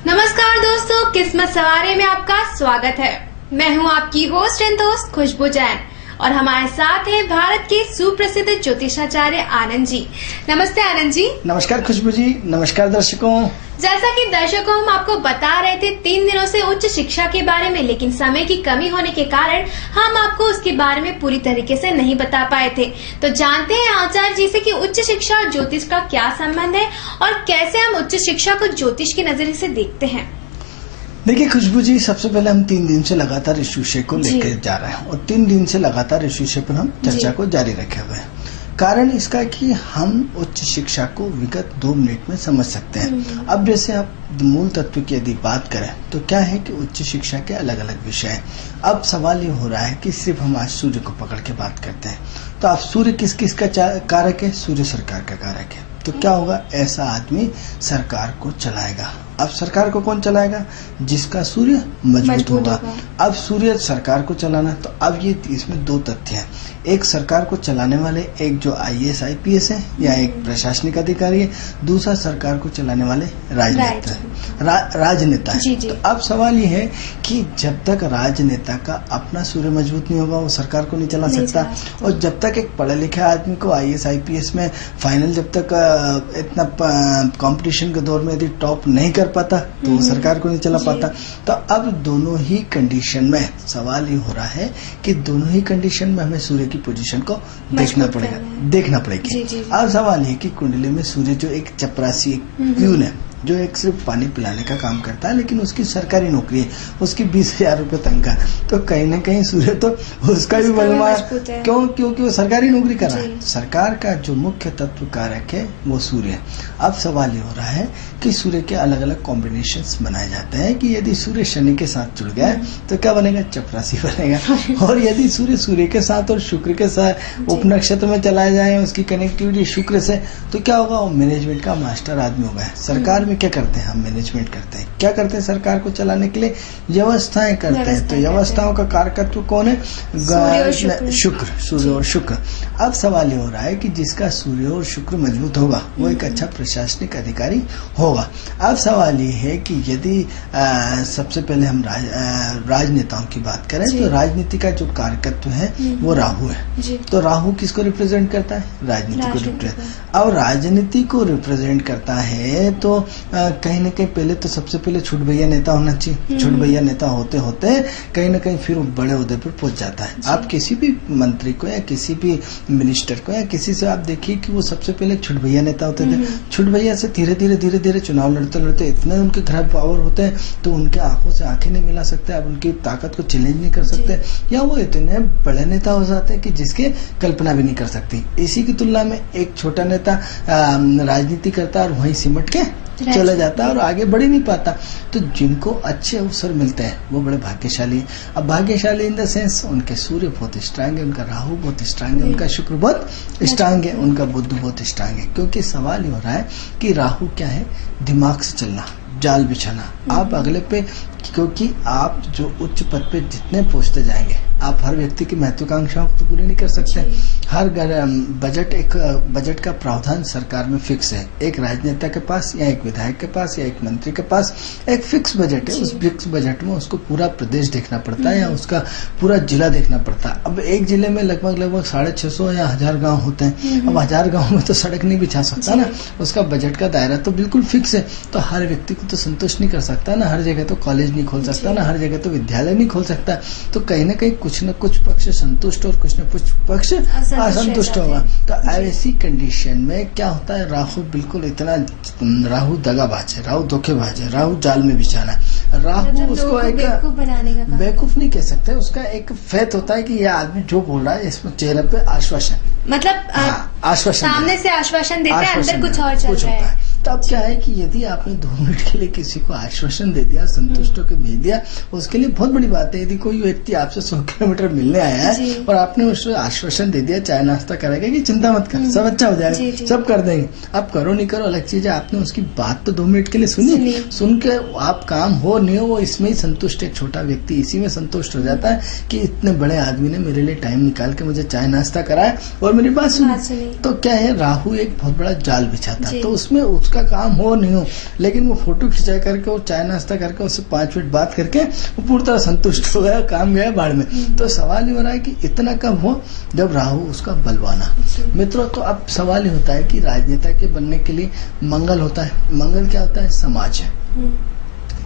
नमस्कार दोस्तों, किस्मत सवारी में आपका स्वागत है। मैं हूं आपकी होस्ट एंड दोस्त खुशबू जैन और हमारे साथ हैं भारत के सुप्रसिद्ध ज्योतिषाचार्य आनंद जी। नमस्ते आनंद जी। नमस्कार खुशबू जी, नमस्कार दर्शकों। जैसा कि दर्शकों हम आपको बता रहे थे 3 दिनों से उच्च शिक्षा के बारे में, लेकिन समय की कमी होने के कारण हम आपको उसके बारे में पूरी तरीके से नहीं बता पाए थे। तो जानते हैं आचार्य जी से कि उच्च शिक्षा और ज्योतिष का क्या संबंध है और कैसे हम उच्च शिक्षा को ज्योतिष के नजरिए से देखते हैं। देखिए खुशबू जी, सबसे पहले हम 3 दिन से लगातार इस विषय को लेकर जा रहे हैं और 3 दिन से लगातार इस विषय पर हम चर्चा को जारी रखे हुए हैं। कारण इसका कि हम उच्च शिक्षा को विगत 2 मिनट में समझ सकते हैं। अब जैसे आप मूल तत्व की यदि बात करें तो क्या है कि उच्च शिक्षा के अलग अलग विषय हैं। अब सवाल ये हो रहा है कि सिर्फ हम आज सूर्य को पकड़ के बात करते हैं, तो आप सूर्य किस किस का कारक है? सूर्य सरकार का कारक है। तो क्या होगा? ऐसा आदमी सरकार को चलाएगा। अब सरकार को कौन चलाएगा? जिसका सूर्य मजबूत होगा। अब सूर्य सरकार को चलाना, तो अब ये इसमें 2 तथ्य हैं। एक सरकार को चलाने वाले, एक जो IAS IPS है या एक प्रशासनिक अधिकारी है, दूसरा सरकार को चलाने वाले राजनेता है। तो अब सवाल ये है कि जब तक राजनेता का अपना सूर्य मजबूत नहीं होगा वो सरकार को नहीं चला सकता। और जब तक एक पढ़े लिखे आदमी को IAS IPS में फाइनल जब तक इतना कंपटीशन के दौर में यदि टॉप नहीं कर पाता तो वो सरकार को नहीं चला पाता। तो अब दोनों ही कंडीशन में सवाल ये हो रहा है कि दोनों ही कंडीशन में हमें सूर्य की पोजीशन को देखना पड़ेगी। अब सवाल है कि कुंडली में सूर्य जो एक चपरासी क्यून है, जो एक सिर्फ पानी पिलाने का काम करता है, लेकिन उसकी सरकारी नौकरी है, उसकी 20,000 रुपए तनख्वाह, तो कहीं ना कहीं सूर्य तो उसका भी बलवा क्यों? क्योंकि वो सरकारी नौकरी कर रहा है। सरकार का जो मुख्य तत्व कारक है वो सूर्य है। अब सवाल ये हो रहा है कि सूर्य के अलग अलग कॉम्बिनेशंस बनाए जाते हैं कि यदि सूर्य शनि के साथ जुड़ गया तो क्या बनेगा? चपरासी बनेगा। और यदि सूर्य के साथ और शुक्र के साथ उपनक्षत्र में चलाए जाए, उसकी कनेक्टिविटी शुक्र से, तो क्या होगा? वो मैनेजमेंट का मास्टर आदमी होगा। सरकार में क्या करते हैं? हम मैनेजमेंट करते हैं। क्या करते हैं? सरकार को चलाने के लिए व्यवस्थाएं करते हैं। तो व्यवस्थाओं का कारकत्व कौन है? शुक्र, सूर्य और शुक्र। अब सवाल ये हो रहा है कि जिसका सूर्य और शुक्र मजबूत होगा वो एक अच्छा प्रशासनिक अधिकारी होगा। अब सवाल ये है कि यदि सबसे पहले हम राजनेताओं की बात करें तो राजनीति का जो कारकत्व है वो राहु है। तो राहु किसको रिप्रेजेंट करता है? राजनीति को रिप्रेजेंट। अब राजनीति को रिप्रेजेंट करता है तो कहीं ना कहीं पहले तो सबसे पहले छुट भैया नेता होना चाहिए। छुट भैया नेता होते होते कहीं ना कहीं फिर बड़े ओहदे पर पहुंच जाता है। आप किसी भी मंत्री को या किसी भी मिनिस्टर को या किसी से आप देखिए कि वो सबसे पहले छुट भैया नेता होते थे। छुट भैया से धीरे धीरे चुनाव लड़ते इतने उनके घर पावर होते हैं तो उनके आंखों से आंखें नहीं मिला सकते, आप उनकी ताकत को चैलेंज नहीं कर सकते, या वो इतने बड़े नेता हो जाते हैं कि जिसके कल्पना भी नहीं कर सकती। इसी की तुलना में एक छोटा नेता राजनीति करता है और वहीं सिमट के चला जाता है और आगे बढ़ ही नहीं पाता। तो जिनको अच्छे अवसर मिलते हैं वो बड़े भाग्यशाली हैं। अब भाग्यशाली इन द सेंस उनके सूर्य बहुत स्ट्रांग है, उनका राहु बहुत स्ट्रांग है, उनका शुक्र बहुत स्ट्रांग है, उनका बुध बहुत स्ट्रांग है। क्योंकि सवाल ये हो रहा है कि राहु क्या है? दिमाग से चलना, जाल बिछाना। आप अगले पे, क्योंकि आप जो उच्च पद पे जितने पहुंचते जाएंगे आप हर व्यक्ति की महत्वाकांक्षाओं को तो पूरी नहीं कर सकते। हर बजट का प्रावधान सरकार में फिक्स है। एक राजनेता के पास या एक विधायक के पास या एक मंत्री के पास एक फिक्स बजट है। उस फिक्स बजट में उसको पूरा प्रदेश देखना पड़ता है या उसका पूरा जिला देखना पड़ता है। अब एक जिले में लगभग 650 या 1000 गाँव होते हैं। अब 1000 गाँव में तो सड़क नहीं बिछा सकता ना, उसका बजट का दायरा तो बिल्कुल फिक्स है। तो हर व्यक्ति को तो संतुष्ट नहीं कर सकता ना, हर जगह तो कॉलेज नहीं खोल सकता ना, हर जगह तो विद्यालय नहीं खोल सकता। तो कहीं ना कहीं कुछ न कुछ पक्ष संतुष्ट और कुछ न कुछ पक्ष असंतुष्ट होगा। तो ऐसी कंडीशन में क्या होता है? राहु बिल्कुल इतना, राहु दगाबाज है, राहु धोखेबाज है, राहु जाल में बिछाना। राहु उसको एक बेवकूफ नहीं कह सकते, उसका एक फेथ होता है कि यह आदमी जो बोल रहा है इसमें चेहरे पे आश्वासन, मतलब आश्वासन, सामने से आश्वासन देते हैं, अंदर कुछ और चल रहा है। तो अब क्या है कि यदि आपने 2 मिनट के लिए किसी को आश्वासन दे दिया, संतुष्ट होकर भेज दिया, उसके लिए बहुत बड़ी बात है। यदि कोई व्यक्ति आपसे 100 किलोमीटर मिलने आया है और आपने उसको आश्वासन दे दिया, चाय नाश्ता करेगा कि चिंता मत कर, सब अच्छा हो जाएगा, सब कर देंगे, आप करो नहीं करो अलग चीज है। आपने उसकी बात तो 2 मिनट के लिए सुनी, सुन के आप काम हो नहीं हो वो इसमें ही संतुष्ट, एक छोटा व्यक्ति इसी में संतुष्ट हो जाता है कि इतने बड़े आदमी ने मेरे लिए टाइम निकाल के मुझे चाय नाश्ता कराया और मेरी बात सुनी। तो क्या है, राहु एक बहुत बड़ा जाल बिछाता है। तो उसमें उसका काम हो नहीं हो, लेकिन वो फोटो खिंचा करके और चाय नाश्ता करके उससे 5 मिनट बात करके वो पूरी तरह संतुष्ट हो गया, काम गया बाढ़ में। तो सवाल ये हो रहा है कि इतना कब हो जब राहु उसका बलवाना। मित्रों, तो अब सवाल ये होता है कि राजनेता के बनने के लिए मंगल होता है। मंगल क्या होता है? समाज है।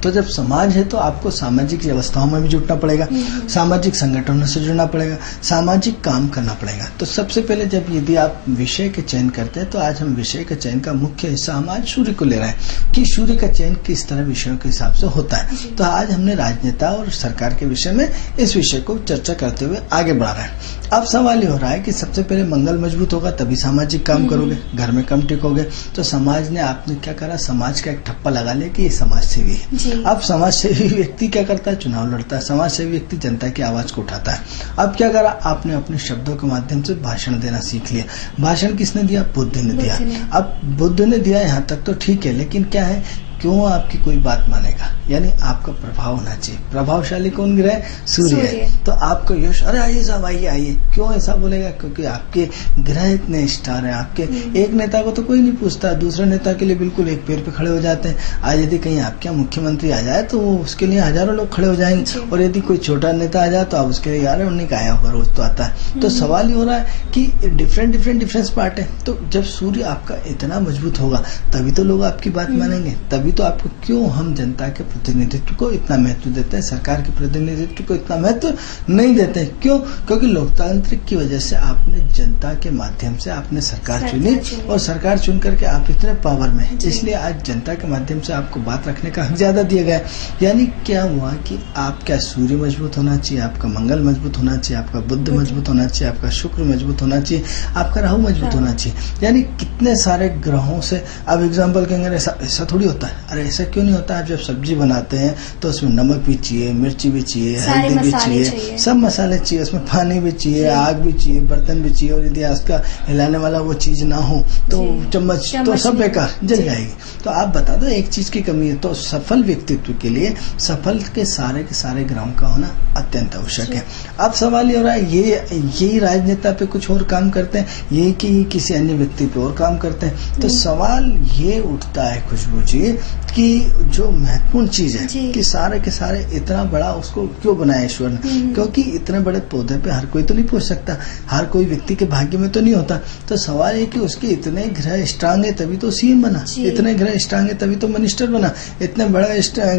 तो जब समाज है तो आपको सामाजिक व्यवस्थाओं में भी जुटना पड़ेगा, सामाजिक संगठनों से जुड़ना पड़ेगा, सामाजिक काम करना पड़ेगा। तो सबसे पहले जब यदि आप विषय के चयन करते हैं, तो आज हम विषय के चयन का मुख्य हिस्सा हम आज सूर्य को ले रहे हैं कि सूर्य का चयन किस तरह विषयों के हिसाब से होता है। तो आज हमने राजनेता और सरकार के विषय में इस विषय को चर्चा करते हुए आगे बढ़ा रहे हैं। अब सवाल ये हो रहा है कि सबसे पहले मंगल मजबूत होगा तभी सामाजिक काम करोगे, घर में कम टिकोगे। तो समाज ने आपने क्या करा? समाज का एक ठप्पा लगा लिया कि ये समाज सेवी है। अब समाज सेवी व्यक्ति क्या करता है? चुनाव लड़ता है। समाज सेवी व्यक्ति जनता की आवाज को उठाता है। अब क्या करा? आपने अपने शब्दों के माध्यम से भाषण देना सीख लिया। भाषण किसने दिया? बुद्ध ने दिया। अब बुद्ध ने दिया, यहाँ तक तो ठीक है, लेकिन क्या है, क्यों आपकी कोई बात मानेगा? यानी आपका प्रभाव होना चाहिए। प्रभावशाली कौन ग्रह? सूर्य है। तो आपको यश, अरे आइए साहब, आइए आइए, क्यों ऐसा बोलेगा? क्योंकि आपके ग्रह इतने स्टार हैं। आपके एक नेता को तो कोई नहीं पूछता, दूसरे नेता के लिए बिल्कुल एक पैर पे खड़े हो जाते हैं। आज यदि कहीं आपके यहाँ मुख्यमंत्री आ जाए तो उसके लिए हजारों लोग खड़े हो जाएंगे, और यदि कोई छोटा नेता आ जाए तो आप उसके लिए, यार उन्हीं का आया होगा, रोज तो आता है। तो सवाल ये हो रहा है कि डिफरेंट पार्ट है। तो जब सूर्य आपका इतना मजबूत होगा तभी तो लोग आपकी बात मानेंगे, तभी तो आपको, क्यों हम जनता के प्रतिनिधित्व को इतना महत्व देते हैं, सरकार के प्रतिनिधित्व को इतना महत्व नहीं देते हैं? क्यों? क्योंकि लोकतांत्रिक की वजह से आपने जनता के माध्यम से आपने सरकार चुनी, और सरकार चुन करके आप इतने पावर में हैं, इसलिए आज जनता के माध्यम से आपको बात रखने का हक ज्यादा दिया गया। यानी क्या हुआ कि आपका सूर्य मजबूत होना चाहिए, आपका मंगल मजबूत होना चाहिए, आपका बुध मजबूत होना चाहिए, आपका शुक्र मजबूत होना चाहिए, आपका राहु मजबूत होना चाहिए। यानी कितने सारे ग्रहों से, अब एग्जाम्पल कहेंगे ऐसा थोड़ी होता है। अरे ऐसा क्यों नहीं होता? आप जब सब्जी बनाते हैं तो उसमें नमक भी चाहिए, मिर्ची भी चाहिए, हल्दी भी चाहिए, सब मसाले चाहिए, उसमें पानी भी चाहिए, आग भी चाहिए, बर्तन भी चाहिए, और यदि उसका हिलाने वाला वो चीज ना हो तो चम्मच तो सब बेकार, जल जाएगी। तो आप बता दो, एक चीज की कमी है। तो सफल व्यक्तित्व के लिए सफल के सारे ग्रहों का होना अत्यंत आवश्यक है। अब सवाल ये हो रहा है, यही राजनेता पे कुछ और काम करते हैं, ये कि किसी अन्य व्यक्ति पे और काम करते हैं? तो सवाल ये उठता है खुशबू जी कि जो महत्वपूर्ण चीज है कि सारे के सारे इतना बड़ा उसको क्यों बनाया ईश्वर ने? क्योंकि इतने बड़े पौधे पे हर कोई तो नहीं पहुंच सकता, हर कोई व्यक्ति के भाग्य में तो नहीं होता। तो सवाल है कि उसके इतने ग्रह स्ट्रांग है तभी तो सीएम बना, इतने ग्रह स्ट्रांग है तभी तो मिनिस्टर बना, इतने बड़ा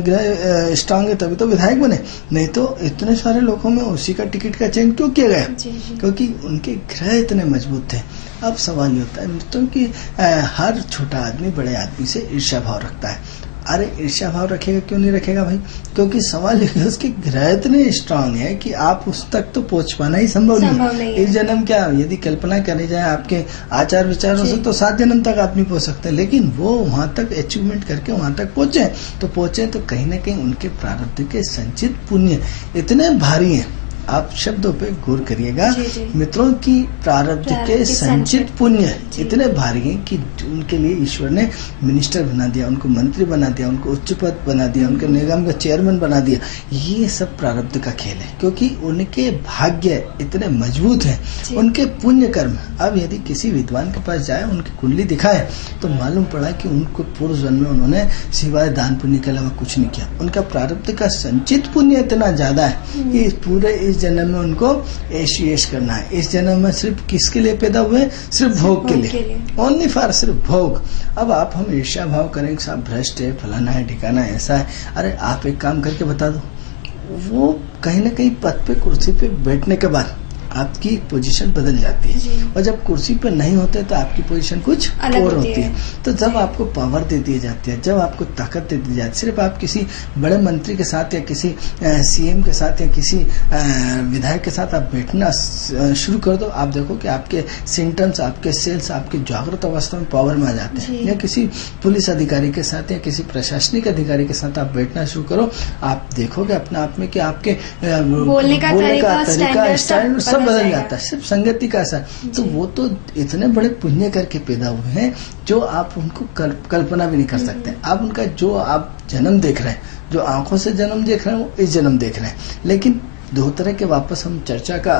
ग्रह स्ट्रांग है तभी तो विधायक बने। नहीं तो इतने सारे लोगों में उसी का टिकट का चयन क्यों किया गया? क्योंकि उनके ग्रह इतने मजबूत थे। अब सवाल ये होता है मित्रों कि हर छोटा आदमी बड़े आदमी से ईर्ष्या भाव रखता है। अरे ईर्ष्या भाव रखेगा, क्यों नहीं रखेगा भाई? क्योंकि सवाल है उसके ग्रह इतने स्ट्रांग है कि आप उस तक तो पहुंच पाना ही संभव नहीं है। इस जन्म क्या, यदि कल्पना करी जाए आपके आचार विचारों से, तो 7 जन्म तक आप नहीं पहुंच सकते, लेकिन वो वहां तक अचीवमेंट करके वहां तक पहुंचे तो कहीं ना कहीं उनके प्रारब्ध के संचित पुण्य इतने भारी हैं। आप शब्दों पे गौर करिएगा मित्रों की, प्रारब्ध के संचित पुण्य इतने भारी हैं कि उनके लिए ईश्वर ने मिनिस्टर बना दिया, उनको मंत्री बना दिया, उनको उच्च पद बना दिया, उनके निगम का चेयरमैन बना दिया। ये सब प्रारब्ध का खेल है, क्योंकि उनके भाग्य इतने मजबूत हैं, उनके पुण्य कर्म। अब यदि किसी विद्वान के पास जाए, उनकी कुंडली दिखाए, तो मालूम पड़ा कि उनको पूर्व जन्म में उन्होंने सिवाय दान पुण्य के अलावा कुछ नहीं किया। उनका प्रारब्ध का संचित पुण्य इतना ज्यादा है कि पूरे इस जन्म में उनको ऐश करना है। इस जन्म में सिर्फ किसके लिए पैदा हुए? सिर्फ भोग के लिए, ओनली फॉर सिर्फ भोग। अब आप हम ईर्ष्या भाव करेंगे, साहब भ्रष्ट है, फलाना है, ठिकाना है, ऐसा है। अरे आप एक काम करके बता दो, वो कहीं ना कहीं पद पे, कुर्सी पे बैठने के बाद आपकी पोजीशन बदल जाती है, और जब कुर्सी पे नहीं होते तो आपकी पोजीशन कुछ और होती है। तो जब आपको पावर दे दी जाती है, जब आपको ताकत दे दी जाती है, सिर्फ आप किसी बड़े मंत्री के साथ या किसी सीएम के साथ या किसी विधायक के साथ आप बैठना शुरू कर दो, आप देखो कि आपके सिम्टम्स, आपके सेल्स, आपकी जागृत अवस्था में पावर में आ जाते हैं। या किसी पुलिस अधिकारी के साथ या किसी प्रशासनिक अधिकारी के साथ आप बैठना शुरू करो, आप देखोगे अपने आप में कि आपके बोलने का तरीका, स्टाइल सब बदल जाता है, सिर्फ संगति का असर। तो वो तो इतने बड़े पुण्य करके पैदा हुए हैं जो आप उनको कल्पना भी नहीं कर सकते। आप उनका जो आप जन्म देख रहे हैं, जो आंखों से जन्म देख रहे हैं, वो इस जन्म देख रहे हैं। लेकिन 2 तरह के वापस हम चर्चा का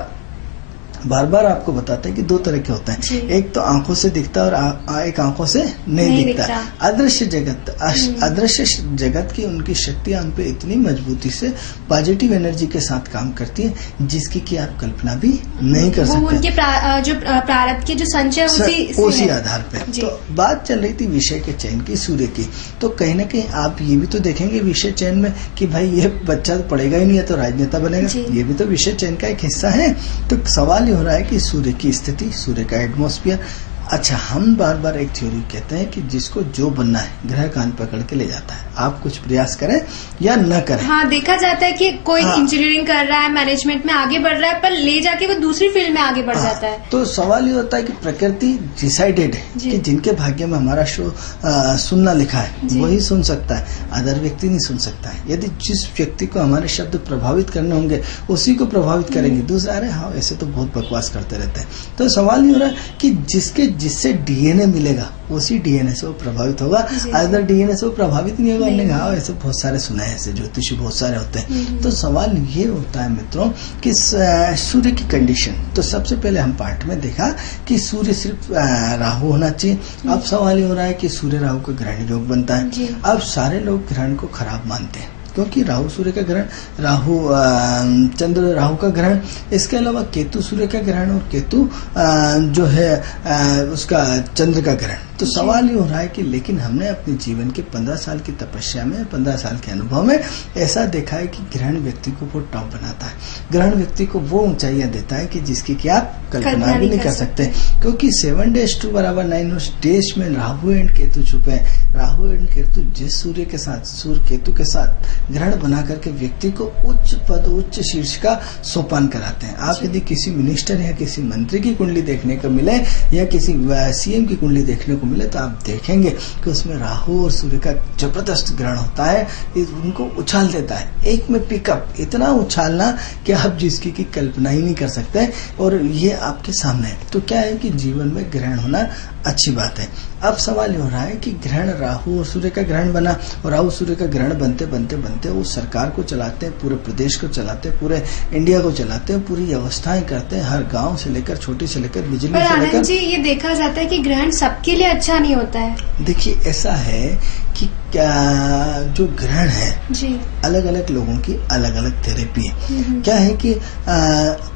बार बार आपको बताते हैं कि दो तरह के होते हैं, एक तो आंखों से दिखता है और एक आंखों से नहीं दिखता। अदृश्य जगत, अदृश्य जगत की उनकी शक्तियां उन पे इतनी मजबूती से पॉजिटिव एनर्जी के साथ काम करती है जिसकी कि आप कल्पना भी नहीं कर सकते। उनके जो प्रारब्ध के जो संचय उसी आधार पे। तो बात चल रही थी विषय के चयन की, सूर्य की, तो कहीं ना कहीं आप ये भी तो देखेंगे विषय चयन में कि भाई ये बच्चा तो पढ़ेगा ही नहीं है तो राजनेता बनेगा, ये भी तो विषय चयन का एक हिस्सा है। तो सवाल हो रहा है कि सूर्य की स्थिति, सूर्य का एटमॉस्फेयर। अच्छा, हम बार बार एक थ्योरी कहते हैं कि जिसको जो बनना है ग्रह कान पकड़ के ले जाता है, आप कुछ प्रयास करें या न करें। हाँ, देखा जाता है कि कोई इंजीनियरिंग कर रहा है, मैनेजमेंट में आगे बढ़ रहा है, पर ले जाके वो दूसरी फील्ड में आगे बढ़ जाता है। तो सवाल ये होता है कि प्रकृति डिसाइडेड है कि जिनके भाग्य में हमारा शो सुनना लिखा है वही सुन सकता है, अदर व्यक्ति नहीं सुन सकता है। यदि जिस व्यक्ति को हमारे शब्द प्रभावित करने होंगे उसी को प्रभावित करेंगे, दूसरा अरे हाँ ऐसे तो बहुत बकवास करते रहते हैं। तो सवाल ये हो रहा है कि जिससे डीएनए मिलेगा उसी डीएनए से वो प्रभावित होगा, अदर डीएनए से वो प्रभावित नहीं होगा। हमने कहा ऐसे बहुत सारे सुना है, ऐसे ज्योतिषी बहुत सारे होते हैं। तो सवाल ये होता है मित्रों कि सूर्य की कंडीशन, तो सबसे पहले हम पार्ट में देखा कि सूर्य सिर्फ राहु होना चाहिए। अब सवाल ये हो रहा है कि सूर्य राहु का ग्रहण योग बनता है। अब सारे लोग ग्रहण को खराब मानते हैं क्योंकि राहु सूर्य का ग्रहण, राहु चंद्र राहु का ग्रहण, इसके अलावा केतु सूर्य का ग्रहण और केतु जो है उसका चंद्र का ग्रहण। तो सवाल ये हो रहा है कि लेकिन हमने अपने जीवन के 15 साल की तपस्या में, 15 साल के अनुभव में ऐसा देखा है कि ग्रहण व्यक्ति को वो टॉप बनाता है, ग्रहण व्यक्ति को वो ऊंचाइयां देता है कि जिसकी कि आप कल्पना भी नहीं कर सकते। क्योंकि 7 days to बराबर 9 days में राहु एंड केतु छुपे हैं। राहु एंड केतु जिस सूर्य के साथ, सूर्य केतु के साथ ग्रहण बना करके व्यक्ति को उच्च पद, उच्च शीर्ष का सोपान कराते हैं। आप यदि किसी मिनिस्टर या किसी मंत्री की कुंडली देखने को मिले या किसी सीएम की कुंडली देखने को मिले तो आप देखेंगे कि उसमें राहु और सूर्य का जबरदस्त ग्रहण होता है, उनको उछाल देता है। एक में पिकअप, इतना उछालना कि आप जिसकी की कल्पना ही नहीं कर सकते, और ये आपके सामने है। तो क्या है कि जीवन में ग्रहण होना अच्छी बात है। अब सवाल ये हो रहा है कि ग्रहण राहु और सूर्य का ग्रहण बना, और राहु सूर्य का ग्रहण बनते बनते बनते वो सरकार को चलाते हैं, पूरे प्रदेश को चलाते हैं, पूरे इंडिया को चलाते हैं, पूरी व्यवस्थाएं करते हैं, हर गांव से लेकर, छोटी से लेकर, बिजली से लेकर। जी, ये देखा जाता है कि ग्रहण सबके लिए अच्छा नहीं होता है। देखिए ऐसा है कि जो ग्रहण है जी, अलग अलग लोगों की अलग अलग थेरेपी है। क्या है कि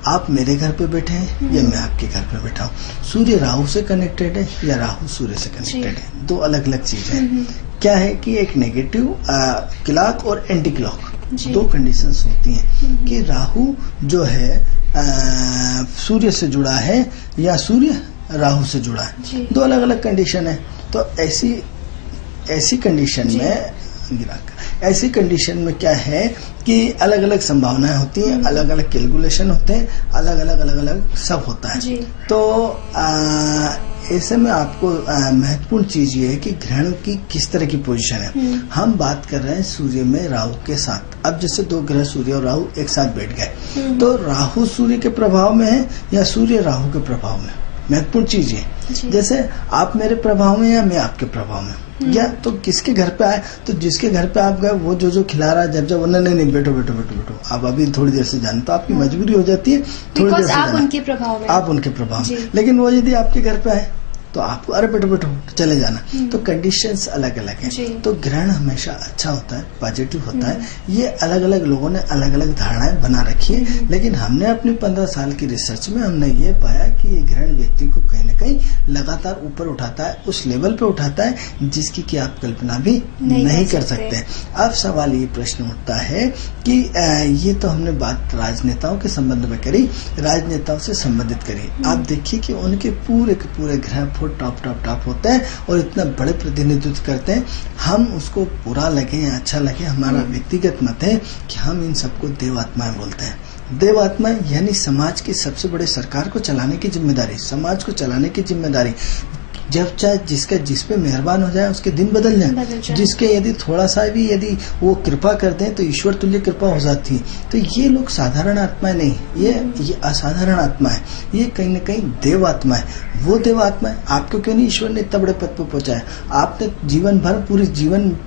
आप मेरे घर पे बैठे हैं या मैं आपके घर पे बैठा हूँ, सूर्य राहु से कनेक्टेड है या राहु सूर्य से कनेक्टेड है, दो अलग अलग चीज है। क्या है कि एक नेगेटिव क्लॉक और एंटी क्लॉक, दो कंडीशंस होती हैं कि राहु जो है सूर्य से जुड़ा है या सूर्य राहु से जुड़ा है, दो अलग अलग कंडीशन है। तो ऐसी कंडीशन में ऐसी कंडीशन में क्या है कि अलग अलग संभावनाएं होती हैं, अलग अलग कैलकुलेशन होते हैं, अलग अलग सब होता है। तो ऐसे में आपको महत्वपूर्ण चीज ये है कि ग्रहण की किस तरह की पोजीशन है। हम बात कर रहे हैं सूर्य में राहु के साथ। अब जैसे दो ग्रह सूर्य और राहु एक साथ बैठ गए, तो राहु सूर्य के प्रभाव में है या सूर्य राहु के प्रभाव में, महत्वपूर्ण चीज है। जैसे आप मेरे प्रभाव में या मैं आपके प्रभाव में, या तो किसके घर पे आए, तो जिसके घर पे आप गए वो जो खिला रहा है, जब नहीं बैठो बैठो बैठो बैठो आप अभी थोड़ी देर से जाना, तो आपकी मजबूरी हो जाती है थोड़ी देर से आप उनके प्रभाव में, आप उनके प्रभाव में। लेकिन वो यदि आपके घर पे आए तो आपको अरे बैठो बैठो चले जाना। तो कंडीशंस अलग अलग है। तो ग्रहण हमेशा अच्छा होता है, पॉजिटिव होता है। ये अलग अलग लोगों ने अलग अलग धारणाएं बना रखी है, लेकिन हमने अपनी 15 साल की रिसर्च में हमने ये पाया कि ये ग्रहण व्यक्ति को कहीं न कहीं लगातार ऊपर उठाता है, उस लेवल पे उठाता है जिसकी कि आप कल्पना भी नहीं कर सकते। अब सवाल ये प्रश्न उठता है कि ये तो हमने बात राजनेताओं के संबंध में करी, राजनेताओं से संबंधित करी। आप देखिए कि उनके पूरे के पूरे ग्रह टॉप होते हैं और इतना बड़े प्रतिनिधित्व करते हैं। हम उसको बुरा लगे या अच्छा लगे, हमारा व्यक्तिगत मत है कि हम इन सबको देवात्माएं बोलते हैं। देवात्मा यानी समाज की सबसे बड़े सरकार को चलाने की जिम्मेदारी, समाज को चलाने की जिम्मेदारी, जब चाहे जिसका जिस पे मेहरबान हो जाए उसके दिन बदल जाए, जिसके यदि थोड़ा सा भी यदि वो कृपा कर दें तो ईश्वर तुल्य कृपा हो जाती है। तो ये लोग साधारण आत्मा नहीं, ये असाधारण आत्मा है, ये कहीं न कहीं देव आत्मा है। वो देव आत्मा है, आपको क्यों नहीं ईश्वर ने इतना बड़े पद पर पहुंचाया? आपने जीवन भर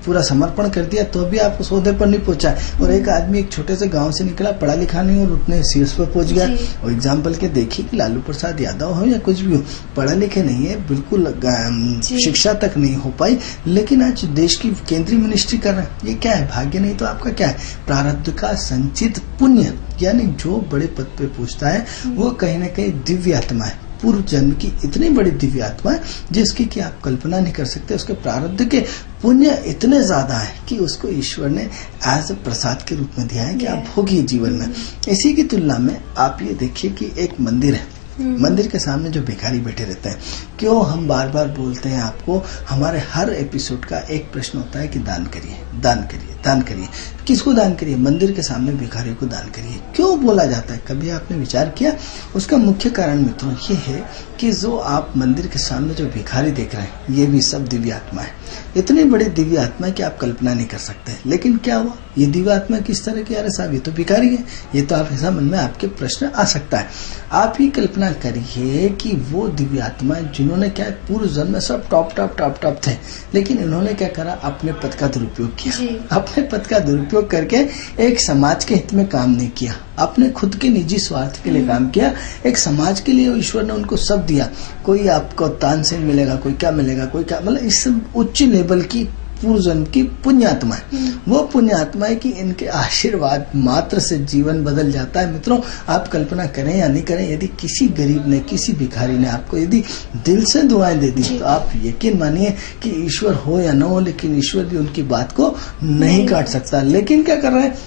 पूरा समर्पण कर दिया तो भी आप उस ओहदे पर नहीं पहुंचा। और एक आदमी एक छोटे से गांव से निकला, पढ़ा लिखा नहीं और उतने शीर्ष पर पहुंच गया। और एग्जाम्पल के देखिए कि लालू प्रसाद यादव हो या कुछ भी हो, पढ़े लिखे नहीं है, बिल्कुल शिक्षा तक नहीं हो पाई, लेकिन आज देश की केंद्रीय मिनिस्ट्री कर रहे हैं। ये क्या है? भाग्य नहीं तो आपका क्या है? प्रारब्ध का संचित पुण्य। यानी जो बड़े पद पे पहुंचता है वो कहीं न कहीं दिव्य आत्मा है, पूर्व जन्म की इतनी बड़ी दिव्य आत्मा है जिसकी कि आप कल्पना नहीं कर सकते। उसके प्रारब्ध के पुण्य इतने ज्यादा है कि उसको ईश्वर ने एज अ प्रसाद के रूप में दिया है कि आप भोगिए जीवन में। इसी की तुलना में आप ये देखिए कि एक मंदिर है, मंदिर के सामने जो भिखारी बैठे रहते हैं, क्यों हम बार बार बोलते हैं आपको, हमारे हर एपिसोड का एक प्रश्न होता है कि दान करिए, दान करिए, दान करिए। किसको दान करिए? मंदिर के सामने भिखारियों को दान करिए। क्यों बोला जाता है? कभी आपने विचार किया? उसका मुख्य कारण मित्रों ये है कि जो आप मंदिर के सामने जो भिखारी देख रहे हैं ये भी सब दिव्य आत्मा है। इतनी बड़ी दिव्य आत्मा कि आप कल्पना नहीं कर सकते। लेकिन क्या हुआ? ये दिव्य आत्मा किस तरह की? अरे साहब ये तो भिखारी है। ये तो आप ऐसा मन में आपके प्रश्न आ सकता है। आप ही कल्पना करिए कि वो दिव्य आत्मा जिन्होंने क्या पूर्व जन्म में सब टॉप थे, लेकिन इन्होंने क्या करा? अपने पद का दुरुपयोग किया। अपने पद का दुरुपयोग करके एक समाज के हित में काम नहीं किया, अपने खुद के निजी स्वार्थ के लिए काम किया। एक समाज के लिए ईश्वर ने उनको सब दिया। कोई आपको तानसेन मिलेगा, कोई क्या मिलेगा, कोई क्या, मतलब इस उच्च लेवल की पूर्व जन्म की पुण्यात्मा है। वो पुण्यात्मा है कि इनके आशीर्वाद मात्र से जीवन बदल जाता है। मित्रों आप कल्पना करें या नहीं करें, यदि किसी गरीब ने, किसी भिखारी ने आपको यदि दिल से दुआएं दे दी तो आप यकीन मानिए कि ईश्वर हो या न हो, लेकिन ईश्वर भी उनकी बात को नहीं काट सकता। लेकिन क्या कर रहे हैं?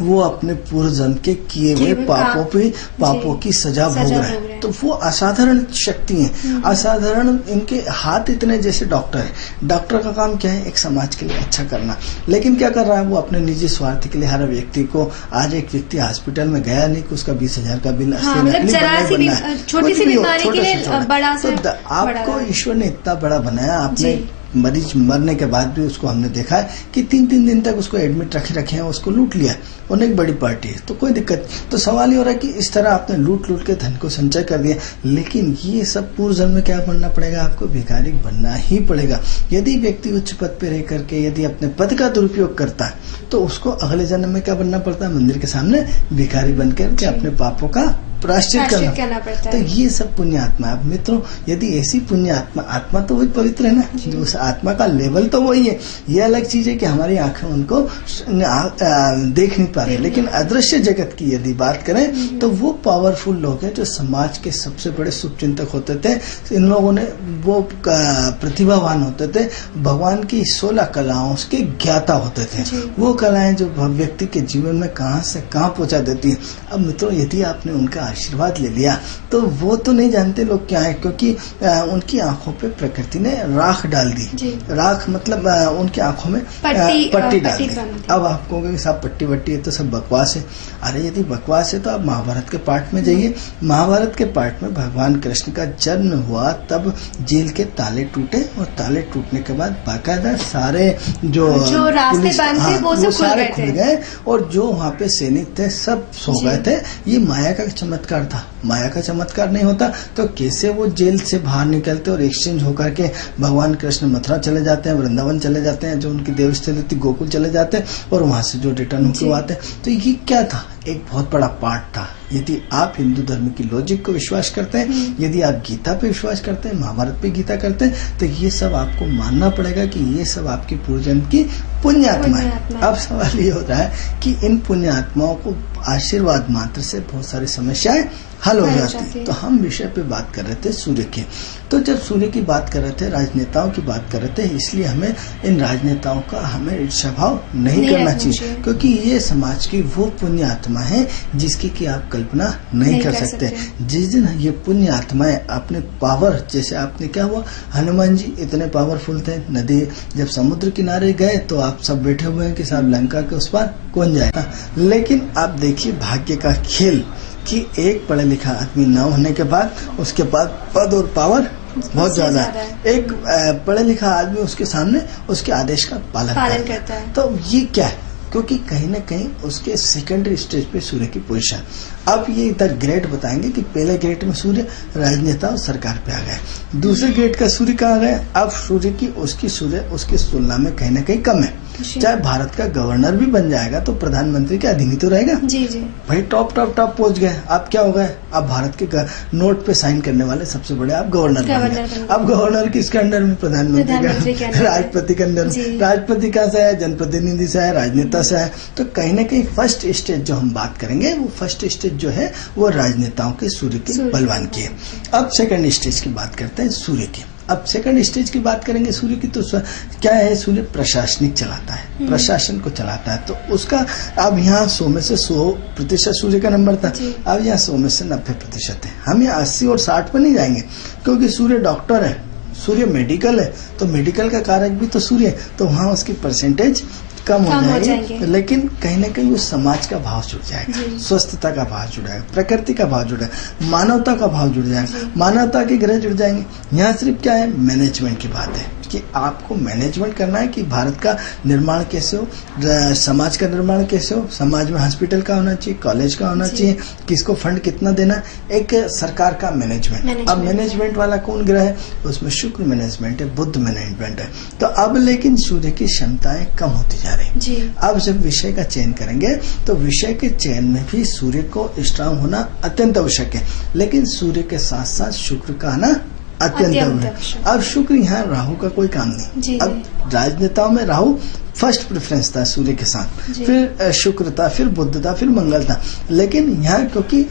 वो अपने पूर्व जन्म के किए हुए पापों की सजा भोग रहे हैं। तो वो असाधारण शक्ति है, असाधारण। इनके हाथ इतने, जैसे डॉक्टर है, डॉक्टर का काम क्या है? एक समाज के लिए अच्छा करना। लेकिन क्या कर रहा है? वो अपने निजी स्वार्थ के लिए हर व्यक्ति को, आज एक व्यक्ति हॉस्पिटल में गया नहीं कि उसका 20,000 का बिल, छोटी सी बीमारी के लिए बड़ा, तो आपको ईश्वर ने इतना बड़ा बनाया। आपने मरीज मरने के बाद भी उसको हमने देखा है कि 3-3 दिन तक उसको एडमिट रखे हैं, उसको लूट लिया। उन्हें एक बड़ी पार्टी है तो कोई दिक्कत। तो सवाल ये हो रहा है कि इस तरह आपने लूट के धन को संचय कर दिया। लेकिन ये सब पूर्व जन्म में क्या बनना पड़ेगा? आपको भिखारी बनना ही पड़ेगा। यदि व्यक्ति उच्च पद पे रह करके यदि अपने पद का दुरुपयोग करता है तो उसको अगले जन्म में क्या बनना पड़ता है? मंदिर के सामने भिखारी बनकर के अपने पापों का प्रायश्चित करना पड़ता है। तो ये सब पुण्य आत्मा है। मित्रों यदि ऐसी पुण्य आत्मा तो वही पवित्र है ना, जो उस आत्मा का लेवल तो वही है। ये अलग चीज है कि हमारी आंखें उनको देख नहीं पा रही। लेकिन अदृश्य जगत की यदि बात करें तो वो पावरफुल लोग हैं जो समाज के सबसे बड़े शुभचिंतक होते थे। इन लोगों ने वो प्रतिभावान होते थे, भगवान की 16 कलाओं के ज्ञाता होते थे। वो कलाएं जो व्यक्ति के जीवन में कहां से कहां पहुंचा देती है। अब मित्रों यदि आपने उनका आशीर्वाद ले लिया तो वो तो नहीं जानते लोग क्या है, क्योंकि उनकी आंखों पे प्रकृति ने राख डाल दी। राख मतलब उनकी आंखों में पट्टी डाल दी। अब आप कहोगे कि साहब पट्टी वट्टी है तो सब बकवास है। अरे यदि बकवास है तो आप महाभारत के पाठ में जाइए। महाभारत के पाठ में भगवान कृष्ण का जन्म हुआ तब जेल के ताले टूटे, और ताले टूटने के बाद बाकायदा सारे जो रास्ते बंद थे वो सारे खुल गए, और जो वहाँ पे सैनिक थे सब सो गए थे। ये माया का चमत्कार था। माया का चमत्कार नहीं होता तो कैसे वो जेल से बाहर निकलते और एक्सचेंज होकर के भगवान कृष्ण मथुरा चले जाते हैं, वृंदावन चले जाते हैं, जो उनकी देवस्थली थी गोकुल चले जाते हैं, और वहां से जो रिटर्न होकर आते हैं। तो ये क्या था? एक बहुत बड़ा पार्ट था। यदि आप हिंदू धर्म की लॉजिक को विश्वास करते हैं, यदि आप गीता पे विश्वास करते हैं, महाभारत पे गीता करते हैं, तो ये सब आपको मानना पड़ेगा कि ये सब आपकी पूर्वजन्म की पुण्य आत्मा है। अब सवाल ये होता है कि इन पुण्य आत्माओं को आशीर्वाद मात्र से बहुत सारी समस्याएं हल हो जाती। तो हम विषय पे बात कर रहे थे सूर्य की। तो जब सूर्य की बात कर रहे थे, राजनेताओं की बात कर रहे थे, इसलिए हमें इन राजनेताओं का हमें ईर्ष्या भाव नहीं करना चाहिए, क्योंकि ये समाज की वो पुण्य आत्मा है जिसकी कि आप कल्पना नहीं कर सकते। जिस दिन ये पुण्य आत्माएं अपने पावर, जैसे आपने क्या हुआ, हनुमान जी इतने पावरफुल थे, नदी जब समुद्र किनारे गए तो आप सब बैठे हुए हैं कि साहब लंका के उस पार कौन जाएगा। लेकिन आप देखिए भाग्य का खेल कि एक पढ़ा लिखा आदमी न होने के बाद उसके बाद पद और पावर बहुत ज्यादा है। एक पढ़ा लिखा आदमी उसके सामने उसके आदेश का पालन करता है। तो ये क्या है? क्योंकि कहीं ना कहीं उसके सेकेंडरी स्टेज पे सूर्य की पोजीशन। अब ये इधर ग्रेड बताएंगे कि पहले ग्रेड में सूर्य राजनेता और सरकार पे आ गए, दूसरे ग्रेड का सूर्य कहाँ गए? अब सूर्य की उसकी तुलना में कहीं ना कहीं कम है। चाहे भारत का गवर्नर भी बन जाएगा तो प्रधानमंत्री के अधीन ही तो रहेगा। जी जी भाई टॉप पहुंच गए। अब क्या हो गए? अब भारत के नोट पे साइन करने वाले सबसे बड़े आप गवर्नर बन गए। अब गवर्नर किसके अंडर में? प्रधानमंत्री का, राष्ट्रपति के अंडर में। राष्ट्रपति कहाँ से है? जनप्रतिनिधि से है, राजनेता से है। तो कहीं ना कहीं फर्स्ट स्टेज जो हम बात करेंगे वो फर्स्ट स्टेज जो है वो राजनेताओं के सूर्य के बलवान की है। अब सेकंड स्टेज की बात करते हैं सूर्य की। अब सेकंड स्टेज की बात करेंगे सूर्य की तो क्या है? सूर्य प्रशासनिक चलाता है, प्रशासन को चलाता है। तो उसका अब यहाँ 100 में से 100% सूर्य का नंबर था, अब यहाँ 100 में से 90% है। हम यहाँ 80 और 60 पर नहीं जाएंगे क्योंकि सूर्य डॉक्टर है, सूर्य मेडिकल है, तो मेडिकल का कारक भी तो सूर्य है, तो वहाँ उसकी परसेंटेज कम हो जाएगी। लेकिन कहीं ना कहीं वो समाज का भाव जुड़ जाएगा, स्वस्थता का भाव जुड़ जाएगा, प्रकृति का भाव जुड़ जाएगा, मानवता का भाव जुड़ जाएगा, मानवता के ग्रह जुड़ जाएंगे। यहाँ सिर्फ क्या है? मैनेजमेंट की बात है कि आपको मैनेजमेंट करना है कि भारत का निर्माण कैसे हो, समाज का निर्माण कैसे हो, समाज में हॉस्पिटल का होना चाहिए, कॉलेज का होना चाहिए, किसको फंड कितना देना, एक सरकार का मैनेजमेंट। अब मैनेजमेंट वाला कौन ग्रह है? उसमें शुक्र मैनेजमेंट है, बुध मैनेजमेंट है। तो अब लेकिन सूर्य की क्षमताएं कम होती जा रही। अब जब विषय का चयन करेंगे तो विषय के चयन में भी सूर्य को स्ट्रांग होना अत्यंत आवश्यक है, लेकिन सूर्य के साथ साथ शुक्र का आना अत्यंत आवश्यक। अब शुक्र यहाँ राहु का कोई काम नहीं। अब राजनेताओं में राहु फर्स्ट प्रेफरेंस था सूर्य के साथ, फिर शुक्र था, फिर बुध था, फिर मंगल था। लेकिन यहाँ क्योंकि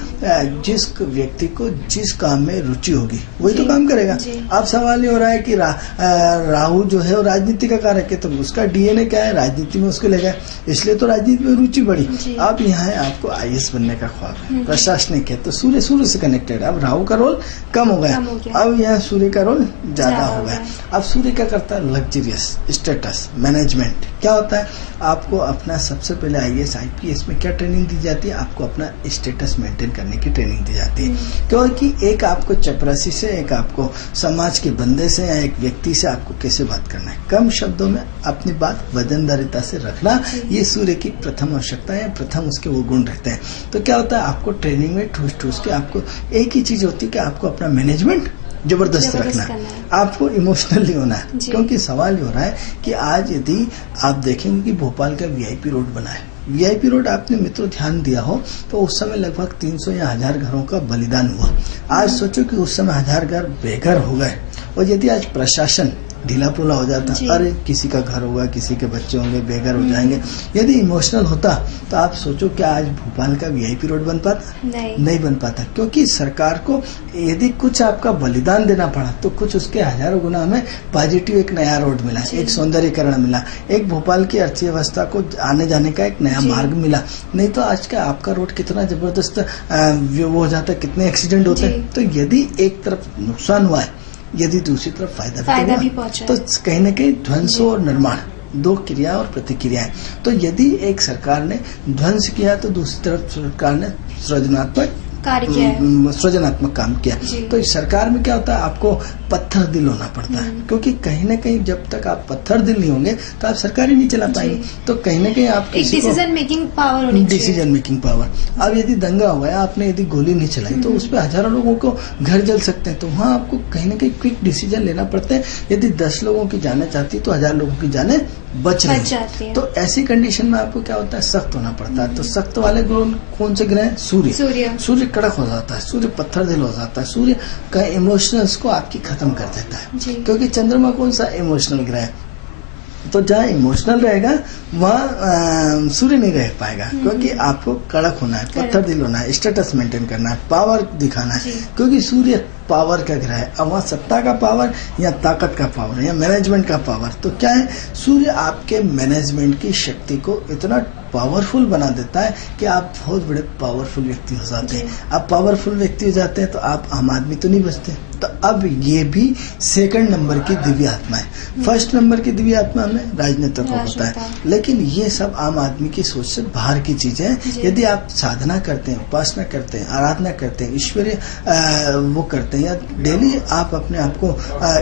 जिस व्यक्ति को जिस काम में रुचि होगी वही तो काम करेगा। अब सवाल ये हो रहा है कि राहु जो है वो राजनीति का कारक है, तो उसका डीएनए क्या है? राजनीति में उसको ले गया, इसलिए तो राजनीति में रुचि बढ़ी। अब यहाँ आपको आईएएस बनने का ख्वाब है, प्रशासनिक है, तो सूर्य से कनेक्टेड। अब राहु का रोल कम हो गया, अब यहाँ सूर्य का रोल ज्यादा हो गया। अब सूर्य क्या करता है? Luxurious status management. क्या होता है? आपको अपना सबसे पहले आईएएस आईपीएस में क्या ट्रेनिंग दी जाती है? आपको अपना स्टेटस मेंटेन करने की ट्रेनिंग दी जाती है, क्योंकि एक आपको चपरासी से, एक आपको समाज के बंदे से या एक व्यक्ति से आपको कैसे बात करना है, कम शब्दों में अपनी बात वजनदारिता से रखना, ये सूर्य की प्रथम आवश्यकता है, प्रथम उसके वो गुण रहते हैं। तो क्या होता है? आपको ट्रेनिंग में ठूस के आपको एक ही चीज होती है कि आपको अपना मैनेजमेंट जबरदस्त रखना है, आपको इमोशनली होना है। क्योंकि सवाल ये हो रहा है कि आज यदि आप देखेंगे कि भोपाल का वीआईपी रोड बना है, वीआईपी रोड आपने मित्रों ध्यान दिया हो तो उस समय लगभग 300 या 1000 घरों का बलिदान हुआ। आज सोचो कि उस समय 1000 घर बेघर हो गए, और यदि आज प्रशासन ढीला पोला हो जाता, अरे किसी का घर होगा, किसी के बच्चे होंगे, बेघर हो जाएंगे, यदि इमोशनल होता तो आप सोचो क्या आज भोपाल का वीआईपी रोड बन पाता? नहीं बन पाता। क्योंकि सरकार को यदि कुछ आपका बलिदान देना पड़ा तो कुछ उसके हजारों गुना हमें पॉजिटिव एक नया रोड मिला, एक सौंदर्यीकरण मिला, एक भोपाल की अर्थव्यवस्था को आने जाने का एक नया मार्ग मिला। नहीं तो आज का आपका रोड कितना जबरदस्त वो हो जाता, कितने एक्सीडेंट होते। तो यदि एक तरफ नुकसान हुआ है, यदि दूसरी तरफ फायदा भी पहुंचा, तो कहीं न कहीं ध्वंस और निर्माण, दो क्रिया और प्रतिक्रियाएं। तो यदि एक सरकार ने ध्वंस किया तो दूसरी तरफ सरकार ने सृजनात्मक काम किया। तो इस सरकार में क्या होता है? आपको पत्थर दिल होना पड़ता है, क्योंकि कहीं न कहीं जब तक आप पत्थर दिल नहीं होंगे तो आप सरकार ही नहीं चला पाएंगे। तो कहीं न कहीं आप डिसीजन मेकिंग पावर होनी चाहिए, डिसीजन मेकिंग पावर। अब यदि दंगा हो गया, आपने यदि गोली नहीं चलाई तो उस पर हजारों लोगों को घर जल सकते हैं, तो वहाँ आपको कहीं न कहीं क्विक डिसीजन लेना पड़ता है। यदि 10 लोगों की जाने चाहती तो 1000 लोगों की जाने बच रही है। तो ऐसी कंडीशन में आपको क्या होता है? सख्त होना पड़ता है। तो सख्त वाले ग्रह कौन से ग्रह हैं? सूर्य कड़क हो जाता है, सूर्य पत्थर दिल हो जाता है, सूर्य का इमोशनल्स को आपकी खत्म कर देता है। क्योंकि चंद्रमा कौन सा इमोशनल ग्रह है, तो जहाँ इमोशनल रहेगा वहाँ सूर्य नहीं रह पाएगा, क्योंकि आपको कड़क होना है, पत्थर दिल होना है, स्टेटस मेंटेन करना है, पावर दिखाना है, क्योंकि सूर्य पावर का ग्रह है। अब वहाँ सत्ता का पावर या ताकत का पावर या मैनेजमेंट का पावर, तो क्या है? सूर्य आपके मैनेजमेंट की शक्ति को इतना पावरफुल बना देता है कि आप बहुत बड़े पावरफुल व्यक्ति हो जाते हैं। अब पावरफुल व्यक्ति हो जाते हैं तो आप आम आदमी तो नहीं बचते। तो अब ये भी सेकंड नंबर की दिव्य आत्मा है। फर्स्ट नंबर की दिव्य आत्मा हमें राजनेता को होता है, लेकिन ये सब आम आदमी की सोच से बाहर की चीजें हैं। यदि आप साधना करते हैं, उपासना करते हैं, आराधना करते हैं, ईश्वरीय वो करते हैं या डेली आप अपने आप को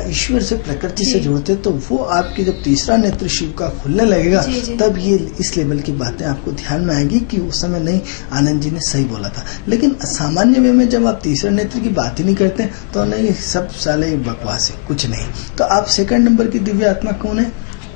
ईश्वर से, प्रकृति से जोड़ते हैं, तो वो आपकी जब तीसरा नेत्र शिव का खुलने लगेगा तब ये इस लेवल की बातें आपको ध्यान में आएगी कि उस समय नहीं, आनंद जी ने सही बोला था। लेकिन सामान्य वे में जब आप तीसरे नेत्र की बात ही नहीं करते तो नहीं, सब साले बकवास है, कुछ नहीं। तो आप सेकंड नंबर की दिव्य आत्मा कौन है?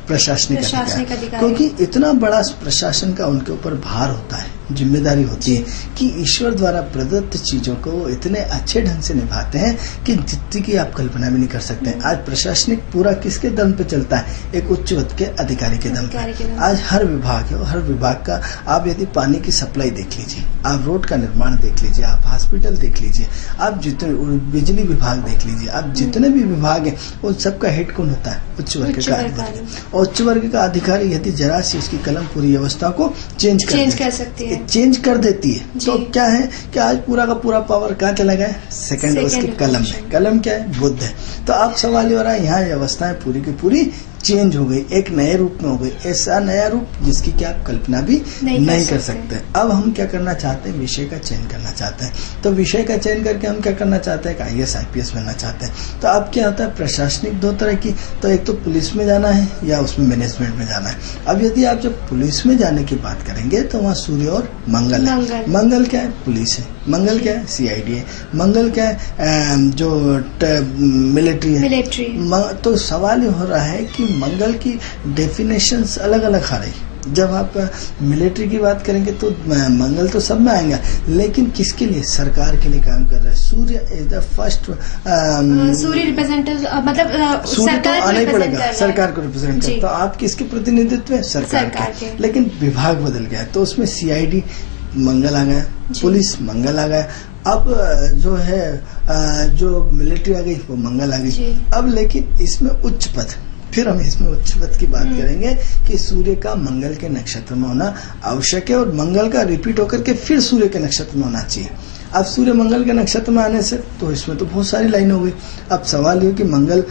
प्रशासनिक अधिकारी। क्योंकि इतना बड़ा प्रशासन का उनके ऊपर भार होता है, जिम्मेदारी होती है कि ईश्वर द्वारा प्रदत्त चीजों को वो इतने अच्छे ढंग से निभाते हैं कि जितनी की आप कल्पना भी नहीं कर सकते। आज प्रशासनिक पूरा किसके दम पे चलता है? एक उच्च पद के अधिकारी के दम पे। आज हर विभाग है, हर विभाग का आप यदि पानी की सप्लाई देख लीजिए, आप रोड का निर्माण देख लीजिए, आप हॉस्पिटल देख लीजिए, आप जितने बिजली विभाग देख लीजिए, आप जितने भी विभाग है उन सबका हेड कौन होता है? उच्च वर्ग का अधिकारी। और उच्च वर्ग का अधिकारी यदि जरा सी उसकी कलम पूरी व्यवस्था को चेंज कर सकती है, चेंज कर देती है, तो क्या है कि आज पूरा का पूरा पावर कहाँ चला गया? सेकंड उसकी कलम में। कलम क्या है? बुद्ध है। तो आप सवाल हो रहा है, यहाँ व्यवस्थाएं पूरी की पूरी चेंज हो गई, एक नए रूप में हो गई, ऐसा नया रूप जिसकी क्या आप कल्पना भी नहीं कर सकते। अब हम क्या करना चाहते हैं? विषय का चयन करना चाहते हैं। तो विषय का चयन करके हम क्या करना चाहते हैं? IAS IPS बनना चाहते हैं। तो अब क्या होता है? प्रशासनिक दो तरह की, तो एक तो पुलिस में जाना है या उसमें मैनेजमेंट में जाना है। अब यदि आप जब पुलिस में जाने की बात करेंगे तो वहाँ सूर्य और मंगल है। मंगल क्या है? पुलिस है। मंगल क्या है? CID है। मंगल क्या है? जो मिलिट्री है। तो सवाल ये हो रहा है कि मंगल की डेफिनेशंस अलग अलग आ रही। जब आप मिलिट्री की बात करेंगे तो मंगल तो सब में आएगा, लेकिन किसके लिए? सरकार के लिए काम कर रहा है। Surya is the first, Surya representative, मतलब सूर्य तो आना ही पड़ेगा, सरकार को रिप्रेजेंट करता। तो आप किसके प्रतिनिधित्व है? सरकार के। लेकिन विभाग बदल गया, तो उसमें CID मंगल आ गया, पुलिस मंगल आ गया। अब जो है जो मिलिट्री आ गई वो मंगल आ गई। अब लेकिन इसमें उच्च पद, फिर हम इसमें उच्च पद की बात करेंगे कि सूर्य का मंगल के नक्षत्र में होना आवश्यक है, और मंगल का रिपीट होकर के फिर सूर्य के नक्षत्र में होना चाहिए। अब सूर्य मंगल के नक्षत्र में आने से तो इसमें तो बहुत सारी लाइन हो गई। अब सवाल ये कि मंगल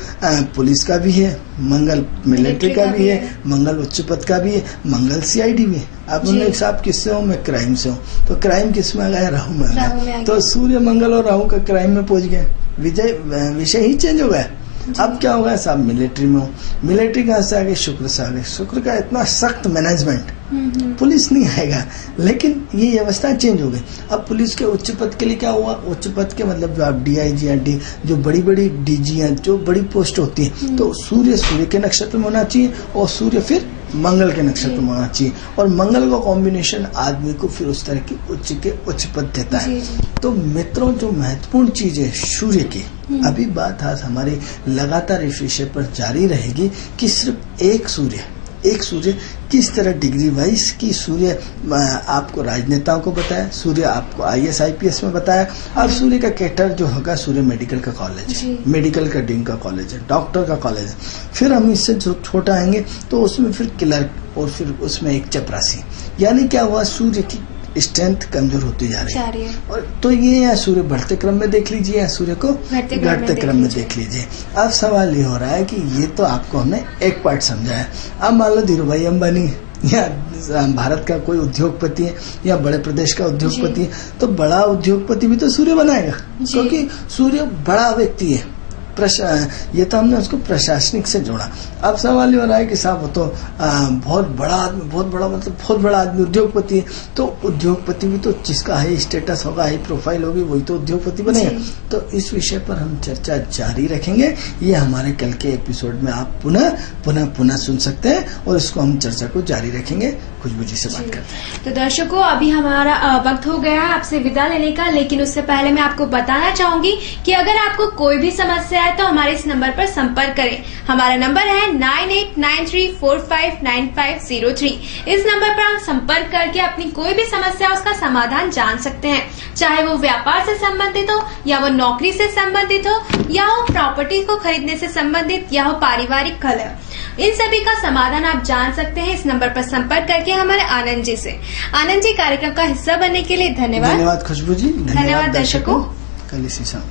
पुलिस का भी है, मंगल मिलिट्री का भी है, मंगल उच्च पद का भी है, मंगल CID भी है। अब उन्होंने साहब किससे हूँ? मैं क्राइम से हूँ। तो क्राइम किस में आ गया? राहु में आ गया। तो सूर्य मंगल और राहु का क्राइम में पहुंच गया, विषय ही चेंज हो गया। अब क्या होगा साहब? मिलिट्री में हो। मिलिट्री कहाँ से आ गई? शुक्र से आ गई। शुक्र का इतना सख्त मैनेजमेंट, पुलिस नहीं आएगा, लेकिन ये व्यवस्था चेंज हो गई। अब पुलिस के उच्च पद के लिए क्या हुआ? उच्च पद के मतलब जो आप DIG या जो बड़ी बड़ी DG हैं, जो बड़ी पोस्ट होती है, तो सूर्य के नक्षत्र में होना चाहिए और सूर्य फिर मंगल के नक्षत्र में होना चाहिए, और मंगल का कॉम्बिनेशन आदमी को फिर उस तरह की उच्च पद देता है। तो मित्रों, जो महत्वपूर्ण चीज है सूर्य की, अभी बात आज हमारी लगातार इस विषय पर जारी रहेगी कि सिर्फ एक सूर्य किस तरह डिग्री वाइज की सूर्य आपको राजनेताओं को बताया, सूर्य आपको IAS IPS में बताया। अब सूर्य का कैटर जो होगा, सूर्य मेडिकल का कॉलेज है, मेडिकल का डीन का कॉलेज है, डॉक्टर का कॉलेज है। फिर हम इससे जो छोटा आएंगे तो उसमें फिर क्लर्क, और फिर उसमें एक चपरासी। यानी क्या हुआ? सूर्य की स्ट्रेंथ कमजोर होती जा रही है। और तो ये या सूर्य बढ़ते क्रम में देख लीजिए या सूर्य को घटते क्रम में देख लीजिए। अब सवाल ये हो रहा है कि ये तो आपको हमने एक पार्ट समझाया। अब मान लो धीरू भाई अंबानी या भारत का कोई उद्योगपति है या बड़े प्रदेश का उद्योगपति है, तो बड़ा उद्योगपति भी तो सूर्य बनाएगा, क्योंकि सूर्य बड़ा व्यक्ति है। ये तो हमने उसको प्रशासनिक से जोड़ा। अब सवाल ये हो रहा है कि साहब वो तो बहुत बड़ा आदमी, बहुत बड़ा आदमी उद्योगपति है, तो उद्योगपति भी तो जिसका हाई स्टेटस होगा, हाई प्रोफाइल होगी, वही तो उद्योगपति बनेगा। तो इस विषय पर हम चर्चा जारी रखेंगे। ये हमारे कल के एपिसोड में आप पुनः सुन सकते हैं, और इसको हम चर्चा को जारी रखेंगे। खुशबू जी से बात करते हैं। तो दर्शकों, अभी हमारा वक्त हो गया है आपसे विदा लेने का, लेकिन उससे पहले मैं आपको बताना चाहूंगी कि अगर आपको कोई भी समस्या है तो हमारे इस नंबर पर संपर्क करें। हमारा नंबर है 9893459503। इस नंबर पर आप संपर्क करके अपनी कोई भी समस्या, उसका समाधान जान सकते हैं, चाहे वो व्यापार से संबंधित हो, या वो नौकरी से संबंधित हो, या वो प्रॉपर्टी को खरीदने से संबंधित, या हो पारिवारिक कलह। इन सभी का समाधान आप जान सकते हैं इस नंबर पर संपर्क करके हमारे आनंद जी से। आनंद जी, कार्यक्रम का हिस्सा बनने के लिए धन्यवाद। धन्यवाद खुशबू जी। धन्यवाद दर्शकों। कल इसी समय